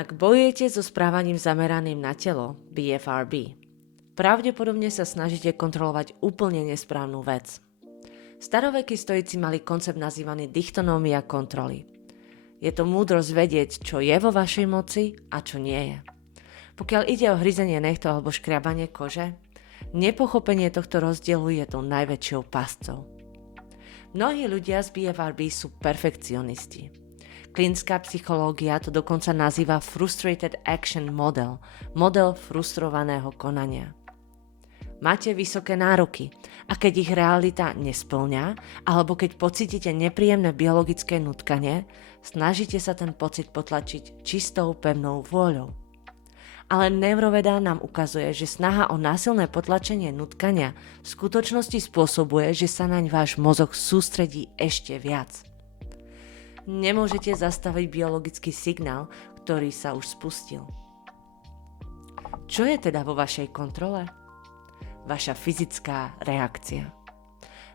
Ak bojujete so správaním zameraným na telo, BFRB, pravdepodobne sa snažíte kontrolovať úplne nesprávnu vec. Starovekí stoici mali koncept nazývaný dychtonómia kontroly. Je to múdrosť vedieť, čo je vo vašej moci a čo nie je. Pokiaľ ide o hryzenie nechtov alebo škriabanie kože, nepochopenie tohto rozdielu je tou najväčšou pascou. Mnohí ľudia z BFRB sú perfekcionisti. Klinická psychológia to dokonca nazýva Frustrated Action Model, model frustrovaného konania. Máte vysoké nároky a keď ich realita nesplňa, alebo keď pocítite nepríjemné biologické nutkanie, snažíte sa ten pocit potlačiť čistou pevnou vôľou. Ale neuroveda nám ukazuje, že snaha o násilné potlačenie nutkania v skutočnosti spôsobuje, že sa naň váš mozog sústredí ešte viac. Nemôžete zastaviť biologický signál, ktorý sa už spustil. Čo je teda vo vašej kontrole? Vaša fyzická reakcia.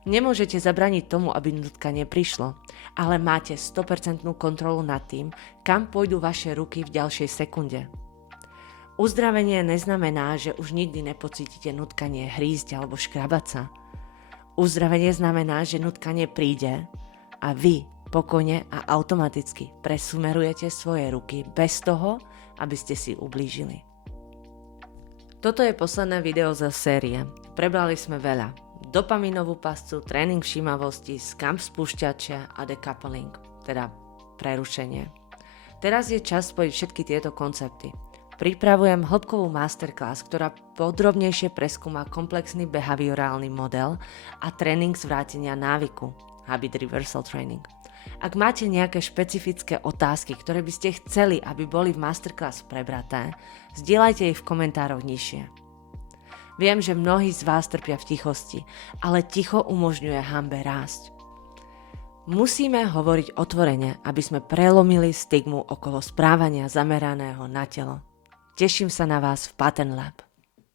Nemôžete zabraniť tomu, aby nutkanie prišlo, ale máte 100% kontrolu nad tým, kam pôjdu vaše ruky v ďalšej sekunde. Uzdravenie neznamená, že už nikdy nepocítite nutkanie hrízť alebo škrabať sa. Uzdravenie znamená, že nutkanie príde a vy pokojne a automaticky presumerujete svoje ruky bez toho, aby ste si ublížili. Toto je posledné video za série. Prebrali sme veľa. Dopaminovú pascu, tréning všímavosti, skam spúšťača a decoupling, teda prerušenie. Teraz je čas spojiť všetky tieto koncepty. Pripravujem hĺbkovú masterclass, ktorá podrobnejšie preskúma komplexný behaviorálny model a tréning zvrátenia návyku, habit reversal training. Ak máte nejaké špecifické otázky, ktoré by ste chceli, aby boli v masterclass prebraté, zdieľajte ich v komentároch nižšie. Viem, že mnohí z vás trpia v tichosti, ale ticho umožňuje hanbe rásť. Musíme hovoriť otvorene, aby sme prelomili stigmu okolo správania zameraného na telo. Teším sa na vás v Pattern Lab.